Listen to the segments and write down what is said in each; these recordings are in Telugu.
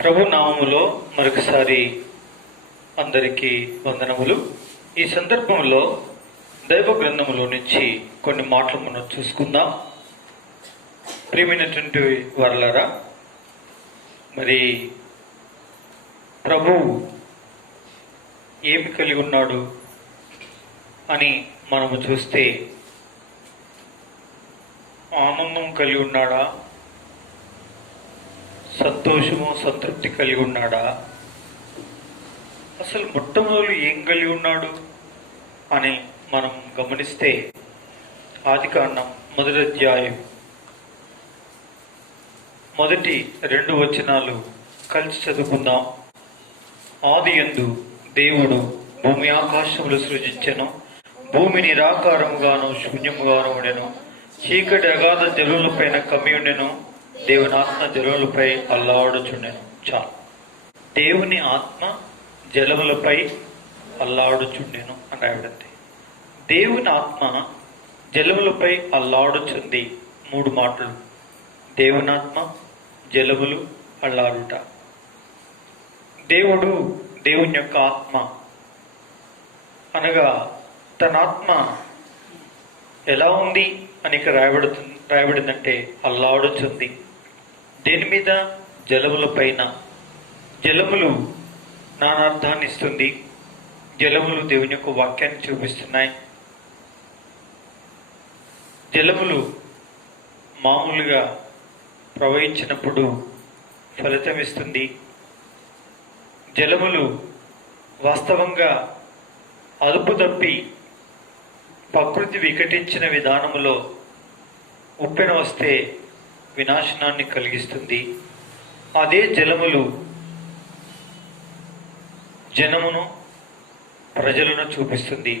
ప్రభు నామములో మరొకసారి అందరికీ వందనములు. ఈ సందర్భంలో దైవ గ్రంథములో నుంచి కొన్ని మాటలు మనం చూసుకుందాం. ప్రియమైనటువంటి వారలారా, మరి ప్రభు ఏమి కలిగి ఉన్నాడు అని మనము చూస్తే ఆనందం కలిగి ఉన్నాడా, సంతోషము సంతృప్తి కలిగి ఉన్నాడా, అసలు మొట్టమొదలు ఏం కలిగి ఉన్నాడు అని మనం గమనిస్తే ఆదికాండం 1వ అధ్యాయం మొదటి 2 వచనాలు కలిసి చదువుకుందాం. ఆదియందు దేవుడు భూమి ఆకాశములు సృజించెను. భూమి నిరాకారముగాను శూన్యముగాను ఉండెను. చీకటి అగాధ జలములపైన కమ్మి ఉండెను. దేవుని ఆత్మ జలములపై అల్లాడుచుండెను. చాలు. దేవుని ఆత్మ జలములపై అల్లాడుచుండెను అని రాయబడింది. దేవుని ఆత్మ జలములపై అల్లాడుచుంది. 3 మాటలు. దేవుని ఆత్మ, జలములు, అల్లాడుట. దేవుని యొక్క ఆత్మ అనగా తన ఆత్మ ఎలా ఉంది అని ఇక్కడ రాయబడిందంటే అల్లాడుచుంది. దేని మీద? జలముల పైన. జలములు నానార్థాన్ని ఇస్తుంది. జలములు దేవుని యొక్క వాక్యాన్ని చూపిస్తున్నాయి. జలములు మామూలుగా ప్రవహించినప్పుడు ఫలితం ఇస్తుంది. జలములు వాస్తవంగా అదుపు తప్పి ప్రకృతి వికటించిన విధానములో ఉప్పెన వస్తే వినాశనాన్ని కలిగిస్తుంది. అదే జలములు జనమును, ప్రజలను చూపిస్తుంది.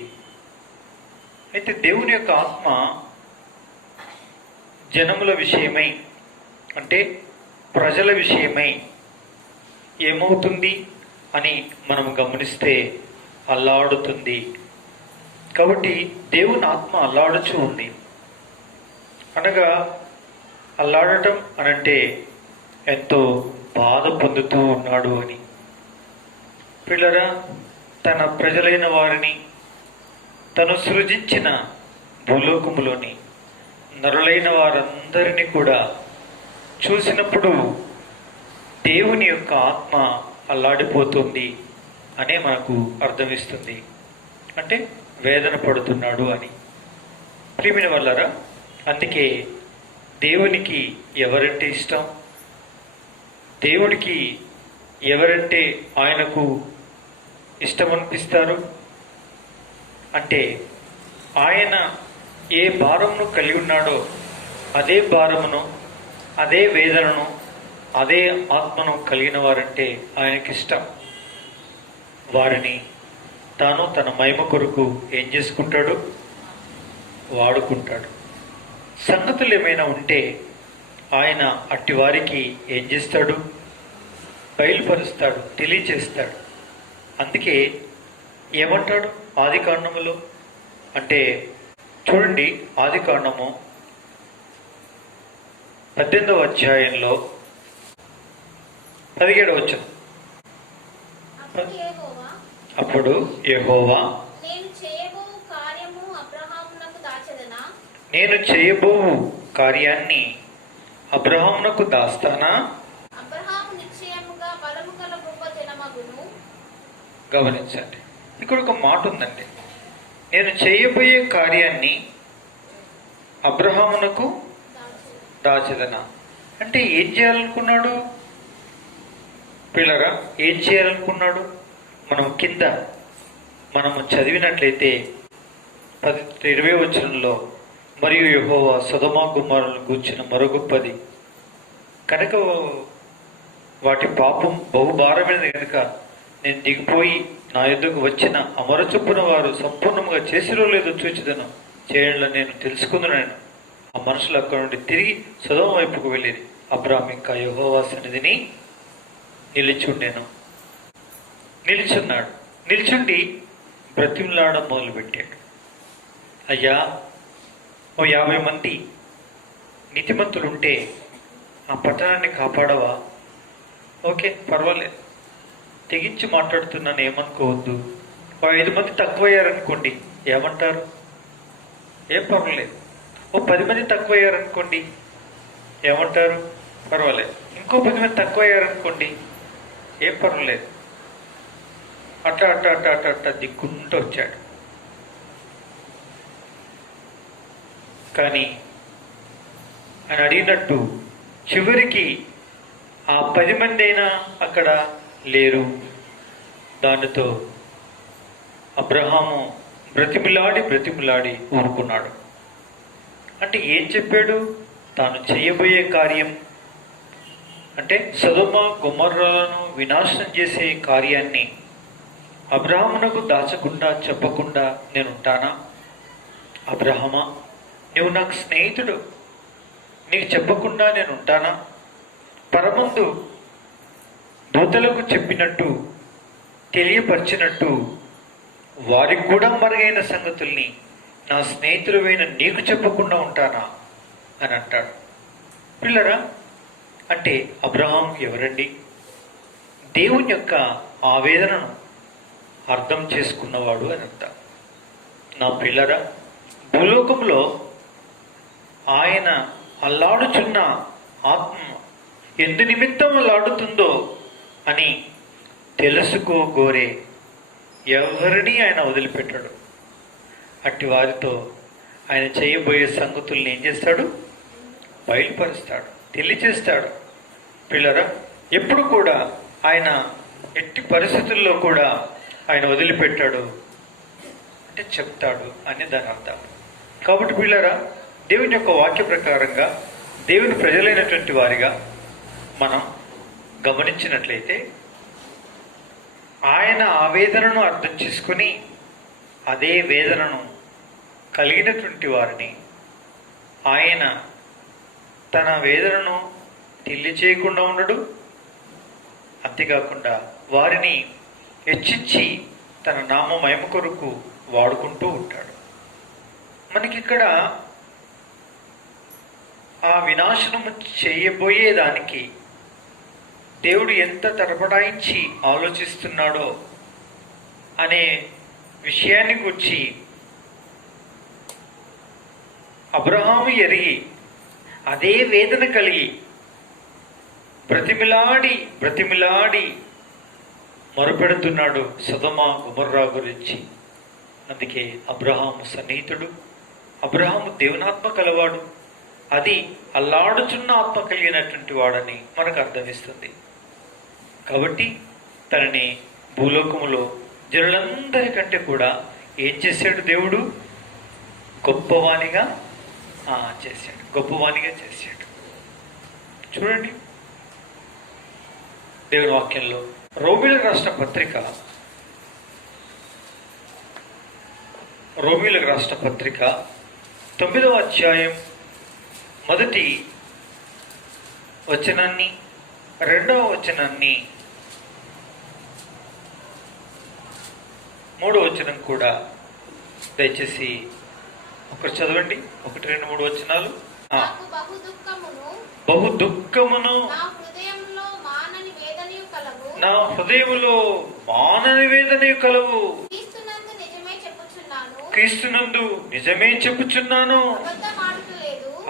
అయితే దేవుని యొక్క ఆత్మ జనముల విషయమై, అంటే ప్రజల విషయమై ఏమవుతుంది అని మనం గమనిస్తే అల్లాడుతుంది. కాబట్టి దేవుని ఆత్మ అల్లాడుచూ ఉంది. అనగా అల్లాడటం అనంటే ఎంతో బాధ పొందుతూ ఉన్నాడు అని. పిల్లరా, తన ప్రజలైన వారిని, తను సృజించిన భూలోకములోని నరులైన వారందరినీ కూడా చూసినప్పుడు దేవుని యొక్క ఆత్మ అల్లాడిపోతుంది అనే మనకు అర్థమిస్తుంది. అంటే వేదన పడుతున్నాడు అని. ప్రియమైన వాళ్ళారా, అందుకే దేవునికి ఎవరంటే ఇష్టం, దేవుడికి ఎవరంటే ఆయనకు ఇష్టం అనిపిస్తారు అంటే ఆయన ఏ భారమును కలిగి ఉన్నాడో అదే భారమును, అదే వేదనను, అదే ఆత్మను కలిగిన వారంటే ఆయనకి ఇష్టం. వారిని తాను తన మహిమ కొరకు ఏం చేసుకుంటాడు? వాడుకుంటాడు. సంగతులు ఏమైనా ఉంటే ఆయన అట్టి వారికి ఏం చేస్తాడు? బయలుపరుస్తాడు, తెలియచేస్తాడు. అందుకే ఏమంటాడు ఆదికాండములో అంటే, చూడండి, ఆదికాండము 18వ అధ్యాయంలో 17వ వచనం. అప్పుడు యెహోవా, నేను చేయబో కార్యాన్ని అబ్రహామునకు దాస్తానా? గమనించండి, ఇక్కడ ఒక మాట ఉందండి. నేను చేయబోయే కార్యాన్ని అబ్రహామునకు దాచెదనా అంటే ఏం చేయాలనుకున్నాడు? పిల్లరా, ఏం చేయాలనుకున్నాడు? మనము చదివినట్లయితే 20వ వచనంలో, మరియు యెహోవా సొదొమ గొమొర్రాలను గూర్చిన మరో గొప్పది కనుక వాటి పాపం బహుభారమైనది కనుక నేను దిగిపోయి నా యొద్దకు వచ్చిన అమర చొప్పున వారు సంపూర్ణంగా చేసిరో లేదో చూచిదను చేయాలని నేను తెలుసుకుందును. ఆ మనుషులు అక్కడ నుండి తిరిగి సొదొమ వైపుకు వెళ్ళేది. అబ్రాహాము ఇంకా యెహోవా సన్నిధిని నిల్చున్నాడు. నిల్చుండి బ్రతిమలాడ మొదలుపెట్టాడు. అయ్యా, ఓ 50 మంది నీతిమంతులుంటే ఆ పట్టణాన్ని కాపాడవా? ఓకే, పర్వాలేదు, తెగించి మాట్లాడుతున్నాను, ఏమనుకోవద్దు. ఓ 5 మంది తక్కువయ్యారనుకోండి, ఏమంటారు? ఏం పర్వాలేదు. ఓ 10 మంది తక్కువయ్యారనుకోండి, ఏమంటారు? పర్వాలేదు. ఇంకో 10 మంది తక్కువయ్యారనుకోండి, ఏం పర్వాలేదు. అట్లా అట్లా అట్లా అట్లా అట్లా దిక్కుంటూ వచ్చాడు. కానీ ఆయన అడిగినట్టు చివరికి ఆ 10 మంది అయినా అక్కడ లేరు. దానితో అబ్రహాము బ్రతిమిలాడి ఊరుకున్నాడు. అంటే ఏం చెప్పాడు? తాను చేయబోయే కార్యం అంటే సొదొమ గొమొర్రాలను వినాశనం చేసే కార్యాన్ని అబ్రహామునకు దాచకుండా చెప్పకుండా నేనుంటానా? అబ్రహమా, నువ్వు నాకు స్నేహితుడు, నీకు చెప్పకుండా నేనుంటానా? పరమందు దూతలకు చెప్పినట్టు, తెలియపరిచినట్టు వారికి కూడా మరుగైన సంగతుల్ని నా స్నేహితుడైన నీకు చెప్పకుండా ఉంటానా అని అంటాడు. పిల్లరా, అంటే అబ్రహాం ఎవరండి? దేవుని యొక్క ఆవేదనను అర్థం చేసుకున్నవాడు అని అర్థం. నా పిల్లరా, భూలోకంలో ఆయన అల్లాడుచున్న ఆత్మ ఎందు నిమిత్తం అల్లాడుతుందో అని తెలుసుకోగోరే ఎవరిని ఆయన వదిలిపెట్టాడు. అట్టి వారితో ఆయన చేయబోయే సంగతుల్ని ఏం చేస్తాడు? బయలుపరుస్తాడు, తెలియచేస్తాడు. పిల్లరా, ఎప్పుడు కూడా ఆయన ఎట్టి పరిస్థితుల్లో కూడా ఆయన వదిలిపెట్టాడు అంటే చెప్తాడు అని దాని అర్థం. కాబట్టి పిల్లరా, దేవుని యొక్క వాక్య ప్రకారంగా దేవుని ప్రజలైనటువంటి వారిగా మనం గమనించినట్లయితే ఆయన ఆవేదనను అర్థం చేసుకొని అదే వేదనను కలిగినటువంటి వారిని ఆయన తన వేదనను తెలియచేయకుండా ఉండడు. అంతేకాకుండా వారిని హెచ్చించి తన నామ మహిమ కొరకు వాడుకుంటూ ఉంటాడు. మనకిక్కడ ఆ వినాశనము చేయబోయేదానికి దేవుడు ఎంత తడబడాయించి ఆలోచిస్తున్నాడో అనే విషయాన్ని గురించి అబ్రహాము ఎరిగి అదే వేదన కలిగి బ్రతిమిలాడి మొరపెడుతున్నాడు సొదొమ గొమొర్రా గురించి. అందుకే అబ్రహాము సన్నిహితుడు, అబ్రహాము దేవునాత్మ కలవాడు, అది అల్లాడుచున్న ఆత్మ కలిగినటువంటి వాడని మనకు అర్థమిస్తుంది. కాబట్టి తనని భూలోకములో జనులందరికంటే కూడా ఏం చేశాడు? దేవుడు గొప్పవానిగా చేశాడు. చూడండి దేవుని వాక్యంలో రోమీలకు రాసిన పత్రిక 9వ అధ్యాయం 1వ వచనాన్ని 2వ వచనాన్ని 3వ వచనం కూడా దయచేసి ఒకరు చదవండి. 1, 2, 3 వచనాలు. బహు దుఃఖమును నా హృదయములో మానని వేదనయు కలవు. క్రీస్తునందు నిజమే చెప్పుచున్నాను,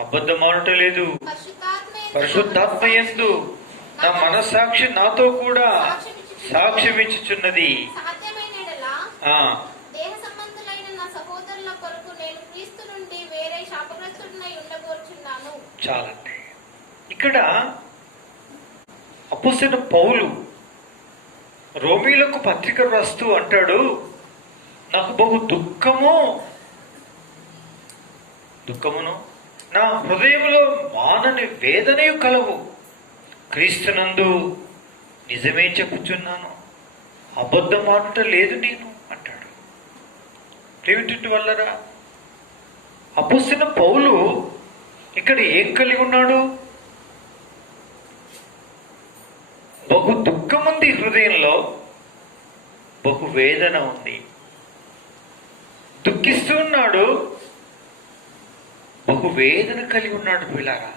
అబద్ధమాడుటలేదు. పరిశుద్ధాత్మయందు నా మనస్సాక్షి నాతో కూడా సాక్ష్యమిచ్చుచున్నది. చాలండి. ఇక్కడ అపోస్తలుడైన పౌలు రోమీలకు పత్రిక రాస్తూ అంటాడు, నాకు బహు దుఃఖమును నా హృదయంలో మానని వేదనయు కలవు. క్రీస్తునందు నిజమే చెప్పుచున్నాను, అబద్ధమాడుట లేదు నేను అంటాడు. ఏమిటి వల్లరా? అపోస్తలుడైన పౌలు ఇక్కడ ఏం కలిగి ఉన్నాడు? బహు దుఃఖం ఉంది హృదయంలో, బహు వేదన ఉంది, దుఃఖిస్తూ ఉన్నాడు, బహు వేదన కలిగి ఉన్నాడు. పిల్లారా,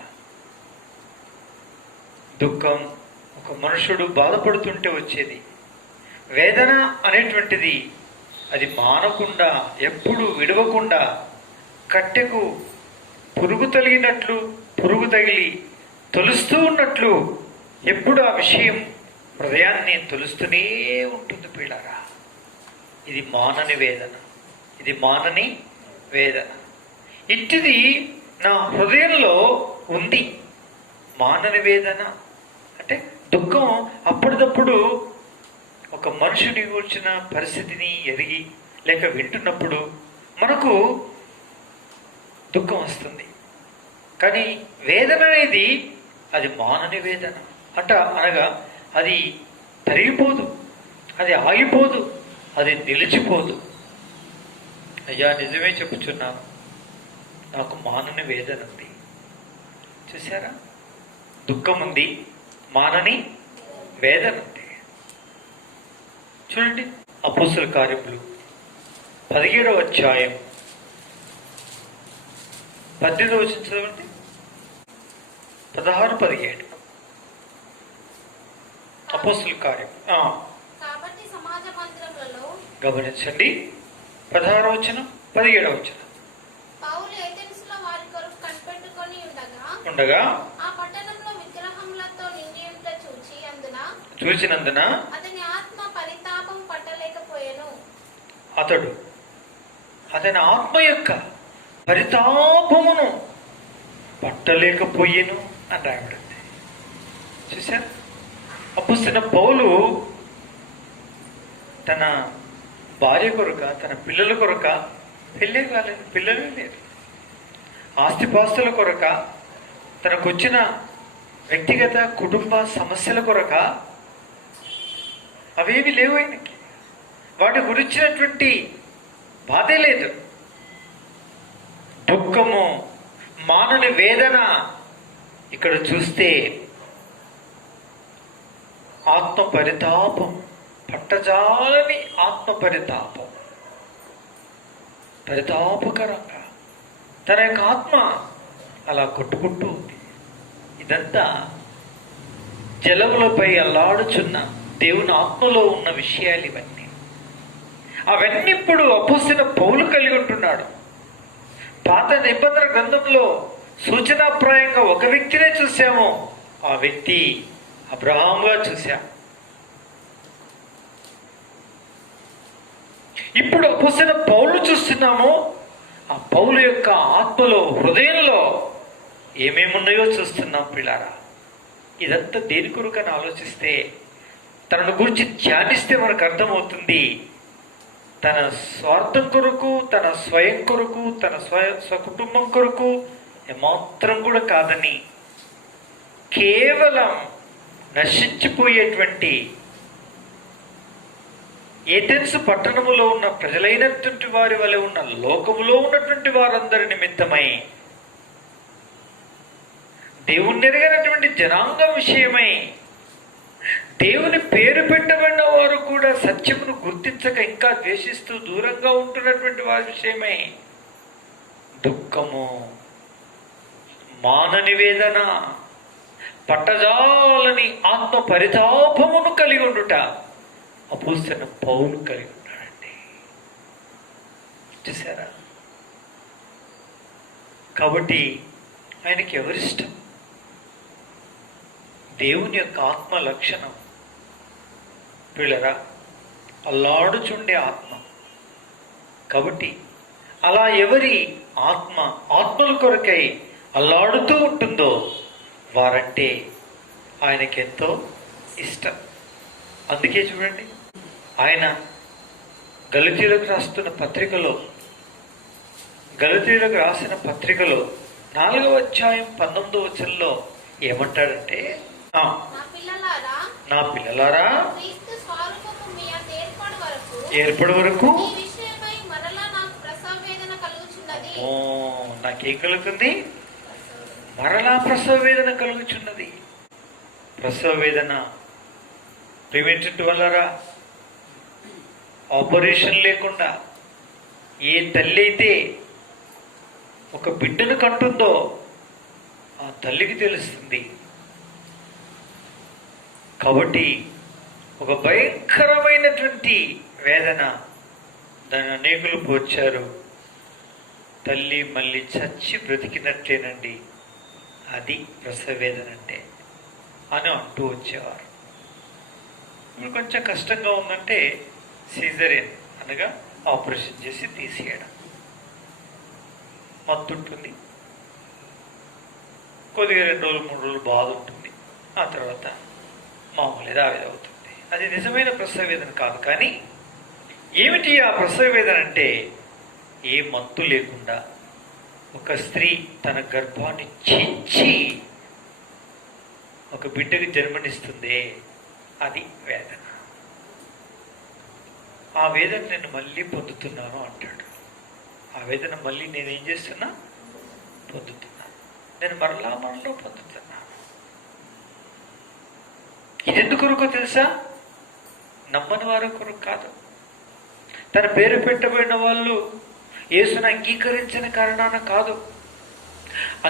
దుఃఖం ఒక ఒక మనుషుడు బాధపడుతుంటే వచ్చేది. వేదన అనేటువంటిది అది మానకుండా, ఎప్పుడు విడవకుండా, కట్టెకు పురుగు తగిలి తొలుస్తూ ఉన్నట్లు ఎప్పుడు ఆ విషయం హృదయాన్ని తొలుస్తూనే ఉంటుంది పిల్లారా. ఇది మానని వేదన, ఇది మానని వేదన. ఇట్టిది నా హృదయంలో ఉంది. మానని వేదన అంటే దుఃఖం. అప్పటిదప్పుడు ఒక మనుషుడి వచ్చిన పరిస్థితిని ఎరిగి లేక వింటున్నప్పుడు మనకు దుఃఖం వస్తుంది. కానీ వేదన అనేది అది మానని వేదన అనగా అది తరిగిపోదు, అది ఆగిపోదు, అది నిలిచిపోదు. అయ్యా నిజమే చెప్పుచున్నాను, నాకు మానని వేదన ఉంది. చూసారా, దుఃఖం ఉంది, మానని వేదన ఉంది. చూడండి, అపోస్తల కార్యములు 17వ అధ్యాయం 18వ వచనం చదవండి. 16, 17 అపోస్తల కార్యం. గమనించండి, 16వ వచనం 17వ వచనం. ఉండగా చూచినందున అతడు అతని ఆత్మ యొక్క పరితాపమును పట్టలేకపోయేను అని రాయబడింది. చూశారు, అపోస్తలుడైన పౌలు తన భార్య కొరక, తన పిల్లల కొరక, పెళ్ళే కాలేదు, పిల్లలే లేరు, ఆస్తిపాస్తుల కొరక, తనకొచ్చిన వ్యక్తిగత కుటుంబ సమస్యల కొరక అవేమి లేవు ఆయనకి. వాటి గురించినటువంటి బాధే లేదు. దుఃఖము, మానని వేదన. ఇక్కడ చూస్తే ఆత్మ పరితాపం, పట్టజాలని ఆత్మ పరితాపం, పరితాపకరంగా తన యొక్క ఆత్మ అలా కొట్టుకుంటూ ఉంది. ఇదంతా జలములపై అల్లాడుచున్న దేవుని ఆత్మలో ఉన్న విషయాలు ఇవన్నీ. అవన్నీ ఇప్పుడు అపోస్తలుడైన పౌలు కలిగి ఉంటున్నాడు. పాత నిబంధన గ్రంథంలో సూచనాప్రాయంగా ఒక వ్యక్తినే చూసాము. ఆ వ్యక్తి అబ్రహాముగా చూశాం. ఇప్పుడు అపోస్తలుడైన పౌలు చూస్తున్నాము. ఆ పౌలు యొక్క ఆత్మలో, హృదయంలో ఏమేమున్నాయో చూస్తున్నాం పిల్లారా. ఇదంతా దేని కొరకని ఆలోచిస్తే, తనను గురించి ధ్యానిస్తే మనకు అర్థమవుతుంది. తన స్వార్థం కొరకు, తన స్వయం కొరకు, తన స్వకుటుంబం కొరకు ఏమాత్రం కూడా కాదని, కేవలం నశించిపోయేటువంటి ఏథెన్స్ పట్టణములో ఉన్న ప్రజలైనటువంటి వారి వలె ఉన్న లోకములో ఉన్నటువంటి వారందరి నిమిత్తమై, దేవుని ఎరగనటువంటి జనాంగం విషయమై, దేవుని పేరు పెట్టబడిన వారు కూడా సత్యమును గుర్తించక ఇంకా ద్వేషిస్తూ దూరంగా ఉంటున్నటువంటి వారి విషయమై దుఃఖము, మానని వేదన, పట్టజాలని ఆత్మ పరితాపమును కలిగి ఉండుట అపోస్తలుడైన పౌలు కలిగి ఉన్నాడండి. చూసారా? కాబట్టి ఆయనకి ఎవరిష్టం? దేవుని యొక్క ఆత్మ లక్షణం పిల్లరా, అల్లాడుచుండే ఆత్మ. కాబట్టి అలా ఎవరి ఆత్మల కొరకై అల్లాడుతూ ఉంటుందో వారంటే ఆయనకెంతో ఇష్టం. అందుకే చూడండి, ఆయన గలతీయులకు రాసిన పత్రికలో 4వ అధ్యాయం 19వ వచనంలో ఏమంటాడంటే, నా పిల్లలారా, ఏర్పడి వరకు నాకేం కలుగుతుంది? మరలా ప్రసవ వేదన కలుగుచున్నది. ప్రసవ వేదన ప్రివెంటెంట్ వల్లరా, ఆపరేషన్ లేకుండా ఏ తల్లి అయితే ఒక బిడ్డను కంటుందో ఆ తల్లికి తెలుస్తుంది కాబట్టి ఒక భయంకరమైనటువంటి వేదన, దాని అనేకులు పోర్చారు. తల్లి మళ్ళీ చచ్చి బ్రతికినట్టేనండి, అది ప్రసవ వేదన అంటే అని అంటూ వచ్చేవారు. ఇప్పుడు కొంచెం కష్టంగా ఉందంటే సీజరియన్ అనగా ఆపరేషన్ చేసి తీసేయడం. మత్తు ఉంటుంది, కొద్దిగా 2 రోజులు 3 రోజులు బాధ ఉంటుంది, ఆ తర్వాత మామూలు అవుతుంది. అది నిజమైన ప్రసవ వేదన కాదు. కానీ ఏమిటి ఆ ప్రసవ వేదన అంటే, ఏ మత్తు లేకుండా ఒక స్త్రీ తన గర్భాన్ని చించి ఒక బిడ్డకి జన్మనిస్తుందే, అది వేదన. ఆ వేదన నేను మళ్ళీ పొందుతున్నాను అంటాడు. ఆ వేదన మళ్ళీ నేనేం చేస్తున్నా? పొందుతున్నాను. నేను మరలా పొందుతున్నాను. ఇదెందుకు కొరకు తెలుసా? నమ్మని వారి కొరకు కాదు. తన పేరు పెట్టబడిన వాళ్ళు యేసును అంగీకరించిన కారణాన కాదు.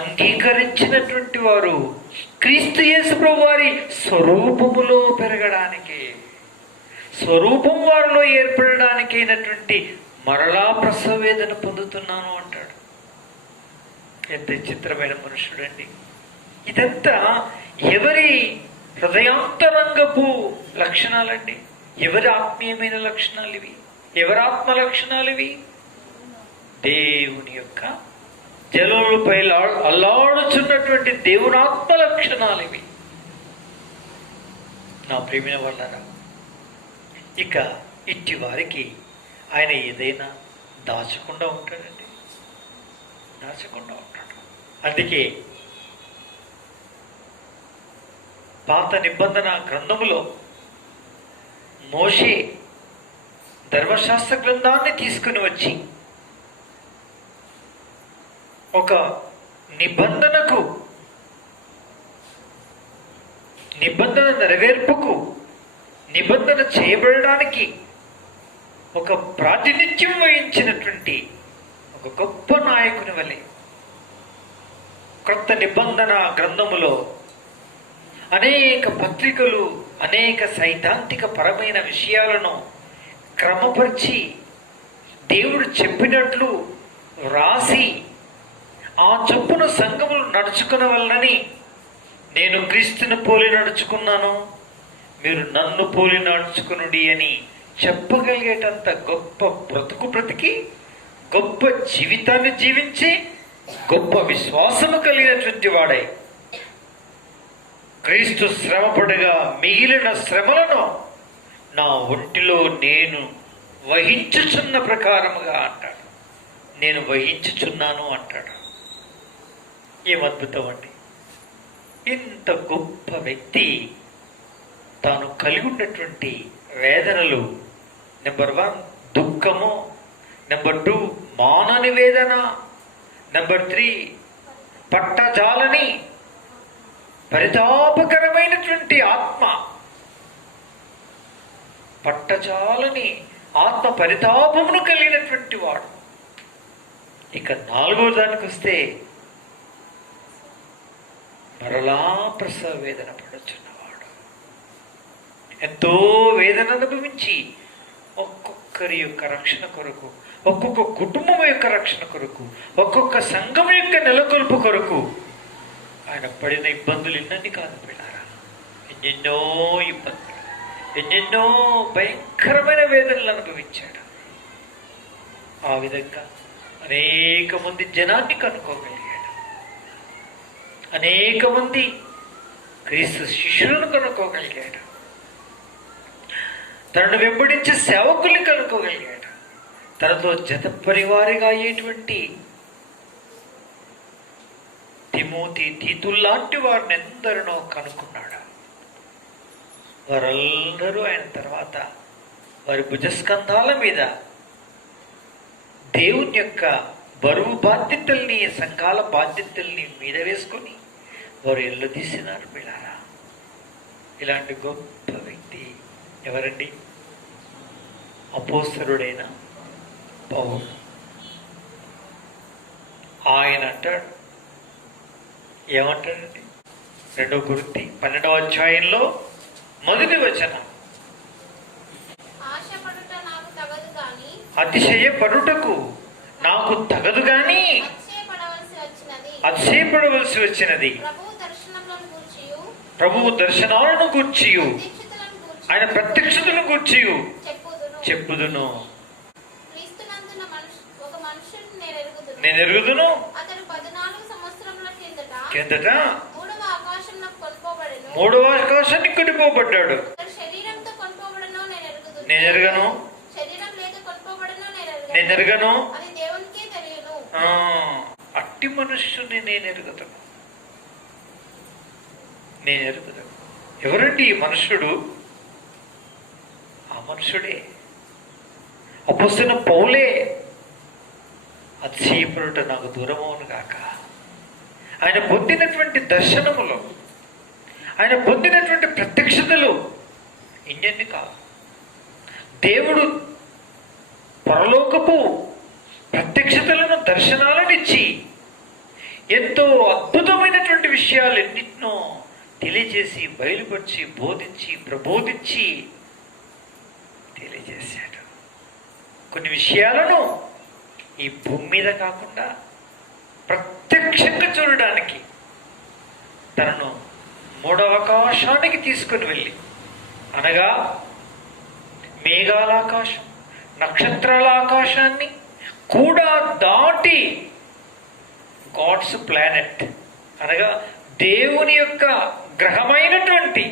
అంగీకరించినటువంటి వారు క్రీస్తు యేసు ప్రభు వారి స్వరూపములో పెరగడానికి, స్వరూపం వారిలో ఏర్పడడానికి అయినటువంటి మరలా ప్రసవ వేదన పొందుతున్నాను అంటాడు. ఎంత చిత్రమైన మనుషుడండి! ఇదంతా ఎవరి హృదయాంతరంగపు లక్షణాలండి? ఎవరి ఆత్మీయమైన లక్షణాలు ఇవి? ఎవరి ఆత్మ లక్షణాలు ఇవి? దేవుని యొక్క జలములపై అల్లాడుచున్నటువంటి దేవునాత్మ లక్షణాలు ఇవి. నా ప్రియమైన వాళ్ళారా, ఇక ఇట్టి వారికి ఆయన ఏదైనా దాచకుండా ఉంటాడండి, దాచకుండా ఉంటాడు. అందుకే పాత నిబంధన గ్రంథములో మోషే ధర్మశాస్త్ర గ్రంథాన్ని తీసుకుని వచ్చి ఒక నిబంధన నెరవేర్పుకు, నిబంధన చేయబడడానికి ఒక ప్రాతినిధ్యం వహించినటువంటి ఒక గొప్ప నాయకుని వలె క్రొత్త నిబంధన గ్రంథములో అనేక పత్రికలు, అనేక సైద్ధాంతిక పరమైన విషయాలను క్రమపరిచి దేవుడు చెప్పినట్లు రాసి ఆ చొప్పున సంఘములు నడుచుకునవలనని, నేను క్రీస్తుని పోలి నడుచుకున్నాను, మీరు నన్ను పోలి నడుచుకునుడి అని చెప్పగలిగేటంత గొప్ప బ్రతికి, గొప్ప జీవితాన్ని జీవించి, గొప్ప విశ్వాసము కలిగినటువంటి వాడై క్రీస్తు శ్రమపడగా మిగిలిన శ్రమలను నా ఒంటిలో నేను వహించుచున్న ప్రకారముగా అంటాడు. నేను వహించుచున్నాను అంటాడు. ఏం అద్భుతం అండి! ఇంత గొప్ప వ్యక్తి తాను కలిగి ఉన్నటువంటి వేదనలు, నెంబర్ 1 దుఃఖము, నెంబర్ 2 మానని వేదన, నెంబర్ 3 పట్టజాలని పరితాపకరమైనటువంటి ఆత్మ, పట్టజాలని ఆత్మ పరితాపమును కలిగినటువంటి వాడు. ఇక 4వ దానికి వస్తే మరలా ప్రసవ వేదన పడుచున్నవాడు. ఎంతో వేదన అనుభవించి ఒక్కొక్కరి యొక్క రక్షణ కొరకు, ఒక్కొక్క కుటుంబం యొక్క రక్షణ కొరకు, ఒక్కొక్క సంఘం యొక్క నెలకొల్పు కొరకు ఆయన పడిన ఇబ్బందులు ఎన్నన్నీ కాదు పిల్లారా. ఎన్నెన్నో ఇబ్బందులు, ఎన్నెన్నో భయంకరమైన వేదనలు అనుభవించాడు. ఆ విధంగా అనేక మంది జనాన్ని కనుక్కోగలిగాడు. అనేక మంది క్రీస్తు శిష్యులను కనుక్కోగలిగాడు. తనను వెంబడించే సేవకుల్ని కనుక్కోగలిగాడు. తనతో జత పరివారిగా అయ్యేటువంటి తిమోతి, తీతుల్లాంటి వారిని ఎందరినో కనుక్కున్నాడు. వారందరూ ఆయన తర్వాత వారి భుజస్కంధాల మీద దేవుని యొక్క బరువు బాధ్యతల్ని, సంఘాల బాధ్యతల్ని మీద వేసుకొని వారు ఎల్లదీసినారు పిల్లారా. ఇలాంటి గొప్ప వ్యక్తి ఎవరండి? అపోస్తలుడైన పౌలు. ఆయన అంటాడు, ఏమంటాడండి? 2 కొరింథీ 12వ అధ్యాయంలో మొదటి వచనం, ఆశపడుట నాకు తగదు గాని అతిశయపడుటకు నాకు తగదు గాని అతిశయపడవలసి వచ్చినది. ప్రభువు దర్శనాలను గూర్చియు ఆయన ప్రత్యక్షతలను గూర్చియు చెప్పుదును. నేను ఎరుగుదును. కిందట మూడవ ఆకాశానికి కొనిపోబడ్డాడు. నేను ఎరగను, నేను ఎరగను. అట్టి మనుష్యుని నేను ఎరుగుతాను, నేను ఎరుగుతాను. ఎవరండి ఈ మనుష్యుడు? ఆ మనుషుడే అపొస్తలుడైన పౌలే. అతిశయపడుట నాకు దూరమవును గాక. ఆయన పొందినటువంటి దర్శనములు, ఆయన పొందినటువంటి ప్రత్యక్షతలు ఇన్ని కావు. దేవుడు పరలోకపు ప్రత్యక్షతలను, దర్శనాలను ఇచ్చి ఎంతో అద్భుతమైనటువంటి విషయాలు ఎన్నిటినో తెలియజేసి, బయలుపరిచి, బోధించి, ప్రబోధించి తెలియజేశాడు. కొన్ని విషయాలను ఈ భూమి మీద కాకుండా ప్రత్యక్షంగా చూడడానికి తనను మూడవ ఆకాశానికి తీసుకుని వెళ్ళి, అనగా మేఘాల ఆకాశం, నక్షత్రాల ఆకాశాన్ని కూడా దాటి గాడ్స్ ప్లానెట్, అనగా దేవుని యొక్క గ్రహమైనటువంటి,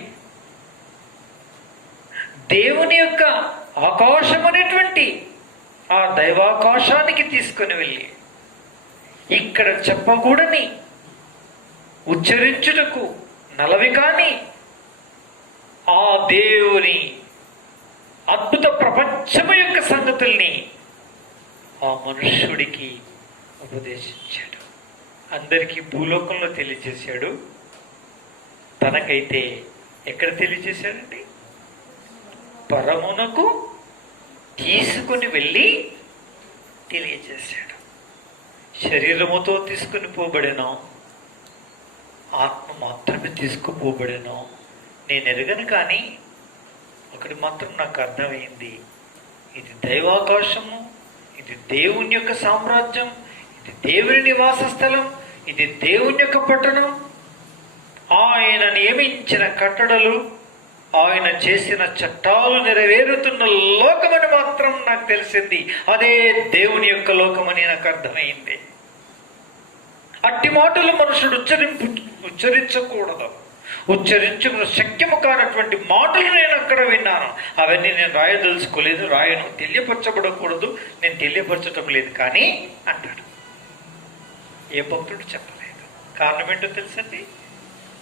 దేవుని యొక్క ఆకాశం అనేటువంటి ఆ దైవాకాశానికి తీసుకుని వెళ్ళి, ఇక్కడ చెప్పకూడని, ఉచ్చరించుటకు నలవి కాని ఆ దేవుని అద్భుత ప్రపంచము యొక్క సంగతుల్ని ఆ మనుష్యుడికి ఉపదేశించాడు. అందరికీ భూలోకంలో తెలియజేశాడు. తనకైతే ఎక్కడ తెలియజేశాడండి? పరమునకు తీసుకుని వెళ్ళి తెలియజేశాడు. శరీరముతో తీసుకుని పోబడేనో, ఆత్మ మాత్రమే తీసుకుపోబడేనో నేను ఎరగను. కానీ ఒకటి మాత్రం నాకు అర్థమైంది, ఇది దైవాకాశము, ఇది దేవుని యొక్క సామ్రాజ్యం, ఇది దేవుని నివాస స్థలం, ఇది దేవుని యొక్క పట్టణం. ఆయన నియమించిన కట్టడలు, ఆయన చేసిన చట్టాలు నెరవేరుతున్న లోకమని మాత్రం నాకు తెలిసింది. అదే దేవుని యొక్క లోకమని నాకు అర్థమైంది. అట్టి మాటలు మనుషుడు ఉచ్చరించకూడదు. ఉచ్చరించుకున్న శక్యము కానటువంటి మాటలు నేను అక్కడ విన్నాను. అవన్నీ నేను రాయదలుచుకోలేదు, రాయను, తెలియపరచబడకూడదు, నేను తెలియపరచటం లేదు కానీ అంటాడు. ఏ భక్తుడు చెప్పలేదు. కారణం ఏంటో తెలుసండి?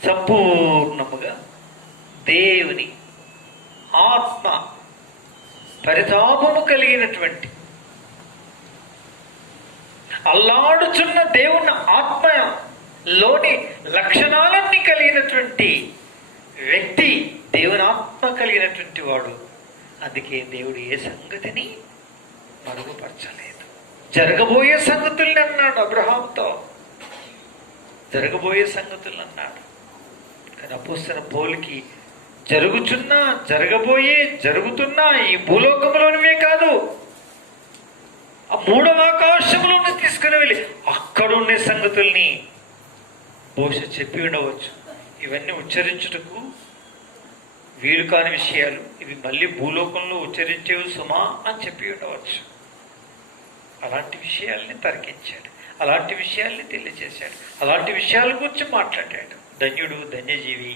సంపూర్ణముగా దేవుని ఆత్మ పరితాపము కలిగినటువంటి, అల్లాడుచున్న దేవుని ఆత్మలోని లక్షణాలన్నీ కలిగినటువంటి వ్యక్తి దేవుని ఆత్మ కలిగినటువంటి వాడు. అందుకే దేవుడు ఏ సంగతిని మరుగుపరచలేదు. జరగబోయే సంగతుల్ని అన్నాడు అబ్రహాంతో, జరగబోయే సంగతులు అన్నాడు. కానీ అపోస్తలుడైన పౌలుకి జరుగుతున్నా, జరగబోయే, జరుగుతున్నా ఈ భూలోకంలోనివే కాదు, ఆ మూడవ ఆకాశంలోనే తీసుకుని వెళ్ళి అక్కడుండే సంగతుల్ని బహుశా చెప్పి ఉండవచ్చు. ఇవన్నీ ఉచ్చరించుటకు వీలు కాని విషయాలు, ఇవి మళ్ళీ భూలోకంలో ఉచ్చరించేవి సుమా అని చెప్పి ఉండవచ్చు. అలాంటి విషయాల్ని తరికించాడు, అలాంటి విషయాల్ని తెలియజేశాడు, అలాంటి విషయాల గురించి మాట్లాడాడు. ధన్యుడు, ధన్యజీవి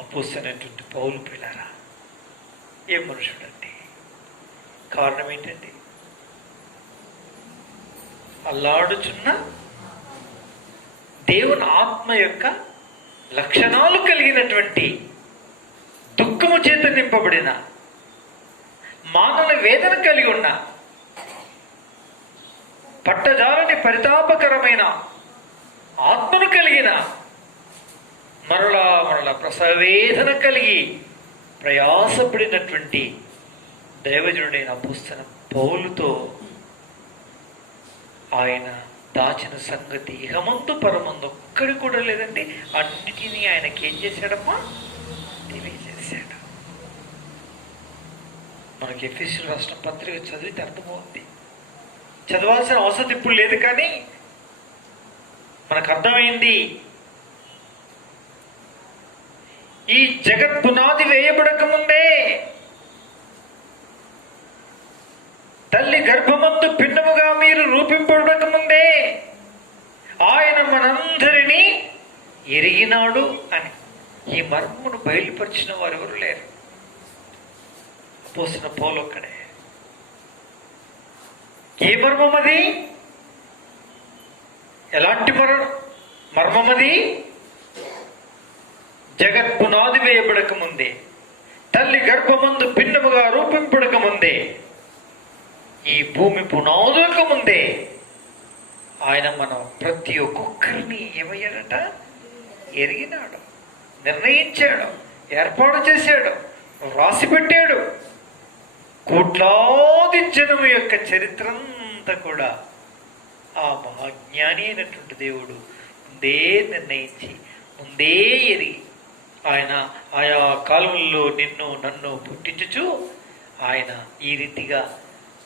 అపోస్తలుడైనటువంటి పౌలు. పిల్లరా, ఏ మనుషుడండి? కారణం ఏంటండి? అల్లాడుచున్న దేవుని ఆత్మ యొక్క లక్షణాలు కలిగినటువంటి, దుఃఖము చేత నింపబడిన, మానవ వేదన కలిగి ఉన్న, పట్టజాలని పరితాపకరమైన ఆత్మను కలిగిన, మరలా మరలా ప్రసవేదన కలిగి ప్రయాసపడినటువంటి దైవజనుడైన అపోస్తలుడైన పౌలుతో ఆయన దాచిన సంగతి ఇహమందు పరమందు ఒక్కడి కూడా లేదండి. అన్నిటినీ ఆయనకి ఏం చేశాడమ్మా? తెలియజేశాడు. మనకి ఎఫెసీయుల రాష్ట్ర పత్రిక చదివితే అర్థమవుతుంది. చదవాల్సిన అవసరం ఇప్పుడు లేదు, కానీ మనకు అర్థమైంది. ఈ జగత్ పునాది వేయబడక ముందే, తల్లి గర్భమందు పిండముగా మీరు రూపింపబడక ముందే ఆయన మనందరినీ ఎరిగినాడు అని. ఈ మర్మమును బయలుపరిచిన వారు ఎవరు లేరు. పోసిన పౌలు ఒక్కడే. ఏ మర్మం అది? ఎలాంటి మర్మం అది? జగత్ పునాది వేయబడక ముందే, తల్లి గర్భమందు భిన్నముగా రూపింపడక ముందే, ఈ భూమి పునాదులకు ముందే ఆయన మనం ప్రతి ఒక్కొక్కరిని ఏమయ్యాడట? ఎరిగినాడు, నిర్ణయించాడు, ఏర్పాటు చేశాడు, రాసి పెట్టాడు. కోట్లాది జనము యొక్క చరిత్ర అంతా కూడా ఆ మహాజ్ఞాని అయినటువంటి దేవుడు ముందే నిర్ణయించి, ముందే ఎరిగి, ఆయన ఆయా కాలంలో నిన్ను నన్ను పుట్టించుచు ఆయన ఈ రీతిగా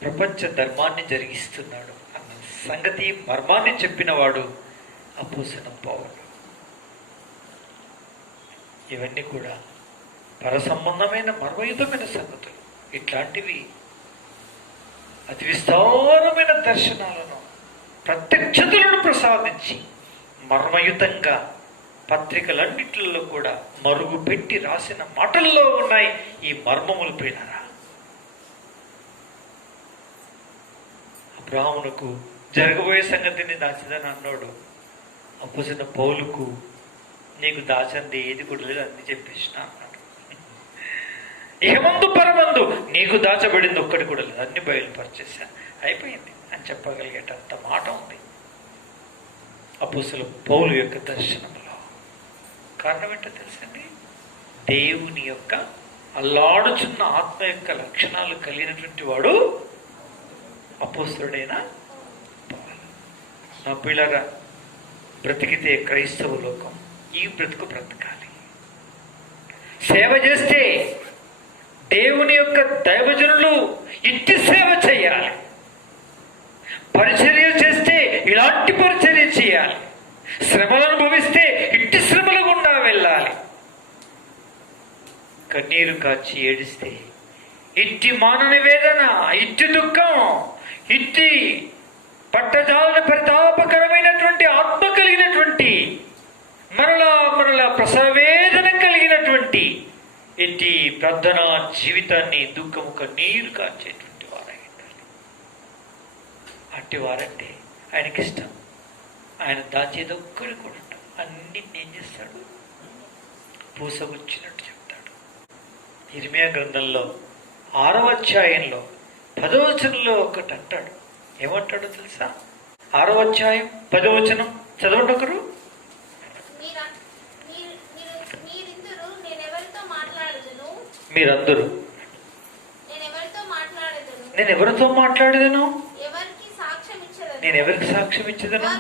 ప్రపంచ ధర్మాన్ని జరిగిస్తున్నాడు అన్న సంగతి మర్మాన్ని చెప్పినవాడు అపోస్తలుడైన పౌలు. ఇవన్నీ కూడా పరసంబంధమైన మర్మయుతమైన సంగతులు. ఇట్లాంటివి అతి విస్తారమైన దర్శనాలను, ప్రత్యక్షతలను ప్రసాదించి మర్మయుతంగా పత్రికలన్నిటిలో కూడా మరుగు పెట్టి రాసిన మాటల్లో ఉన్నాయి ఈ మర్మములు. ప్రియులారా, అబ్రాహామునకు జరగబోయే సంగతిని దాచిదని అన్నాడు. అపోస్తలుడైన పౌలుకు నీకు దాచంది ఏది కూడా లేదు అన్ని చెప్పేసిన అన్నాడు. ఇహమందు పరమందు నీకు దాచబడింది ఒక్కటి కూడా లేదు, అన్ని బయలుపరిచేసా, అయిపోయింది అని చెప్పగలిగేటంత మాట ఉంది అపోస్తలుడైన పౌలు యొక్క దర్శనంలో. కారణం ఏంటో తెలుసండి? దేవుని యొక్క అల్లాడుచున్న ఆత్మ యొక్క లక్షణాలు కలిగినటువంటి వాడు అపోస్తలుడైన పౌలు. నా పిల్లరా, బ్రతికితే క్రైస్తవ లోకం ఈ బ్రతుకు బ్రతకాలి. సేవ చేస్తే దేవుని యొక్క దైవజనులు ఇట్టి సేవ చేయాలి. పరిచర్య చేస్తే ఇలాంటి పరిచర్య చేయాలి. శ్రమలు అనుభవిస్తే ఇట్టి శ్రమల గుండా వెళ్ళాలి. కన్నీరు కాచి ఏడిస్తే ఇట్టి మానని వేదన, ఇట్టి దుఃఖం, ఇట్టి పట్టజాల పరితాపకరమైనటువంటి ఆత్మ కలిగినటువంటి మరలా ప్రసవేదన కలిగినటువంటి ఇట్టి ప్రార్థన జీవితాన్ని దుఃఖము కన్నీరు కాచేటువంటి వారై ఉండాలి. అట్టి వారంటే ఆయనకి ఇష్టం. ఆయన దాచేది ఒక్కడి కూడా ఉంటాం. అన్నిటిని ఏం చేస్తాడు? పూసగుచ్చినట్టు చెప్తాడు. ఇర్మియా గ్రంథంలో 6వ అధ్యాయంలో 10వ వచనంలో ఒకటి అంటాడు. ఏమంటాడో తెలుసా? 6వ అధ్యాయం 10వ వచనం చదవండి ఒకరు. మీరందరూ నేను ఎవరితో మాట్లాడేదను? నేను ఎవరికి సాక్ష్యం ఇచ్చేదను?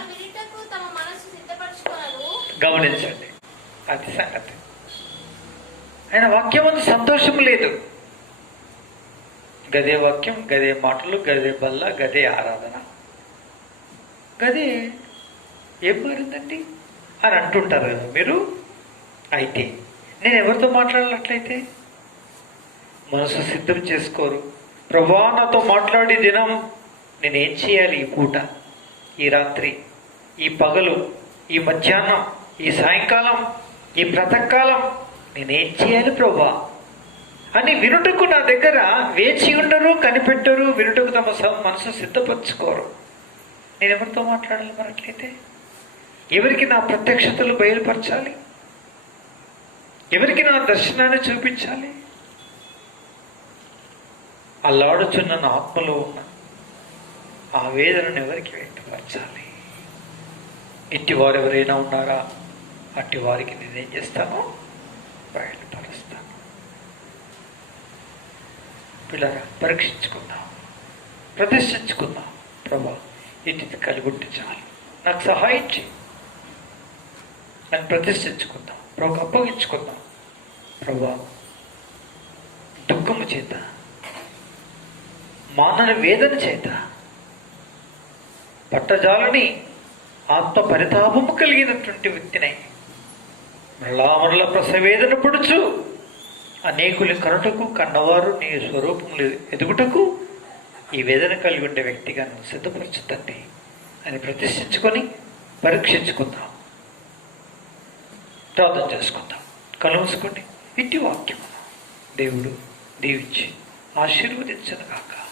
గమనించండి, అది సంగతి. ఆయన వాక్యం అంత సంతోషం లేదు. గదే వాక్యం, గదే మాటలు, గదే బల్ల, గదే ఆరాధన, గదే ఏం మారిందండి అని అంటుంటారు కదా మీరు. అయితే నేను ఎవరితో మాట్లాడాలట్లయితే మనసు సిద్ధం చేసుకోరు. ప్రభువా, నాతో మాట్లాడి దినం నేనేం చేయాలి? ఈ పూట, ఈ రాత్రి, ఈ పగలు, ఈ మధ్యాహ్నం, ఈ సాయంకాలం, ఈ ప్రాతకాలం నేనేం చేయాలి ప్రభువా అని వినుటకు నా దగ్గర వేచి ఉండరు, కనిపెట్టరు, వినుటకు తమ మనసు సిద్ధపరచుకోరు. నేను ఎవరితో మాట్లాడాలి మరట్లయితే? ఎవరికి నా ప్రత్యక్షతలు బయలుపరచాలి? ఎవరికి నా దర్శనాన్ని చూపించాలి? అల్లాడుచున్న నా ఆత్మలో ఉన్న ఆ వేదనను ఎవరికి వ్యక్తపరచాలి? ఇట్టి వారు ఎవరైనా ఉన్నారా? అట్టి వారికి నేనేం చేస్తాను? బయలుపరుస్తాను. పిల్లరా, పరీక్షించుకుందాం, ప్రదర్శించుకుందాం. ప్రభా, ఇటు కలిగుంటే చాలు, నాకు సహాయం చేయి అని ప్రతిష్ఠించుకుందాం. ప్రభు అప్పగించుకుందాం. ప్రభా, దుఃఖము చేత మానని వేదన చేత పట్టజాలని ఆత్మ పరితాపము కలిగినటువంటి వ్యక్తినై మరలా ప్రసవేదన పడుచు అనేకులు కనుటకు కన్నవారు నీ స్వరూపములు ఎదుగుటకు ఈ వేదన కలిగి ఉండే వ్యక్తిగా నన్ను సిద్ధపరచుతండి అని ప్రతిష్ఠించుకొని పరీక్షించుకుందాం. ప్రార్థన చేసుకుందాం. కళ్ళు మూసుకోండి. ఇట్టి వాక్యము దేవుడు దీవించి ఆశీర్వదించను గాక.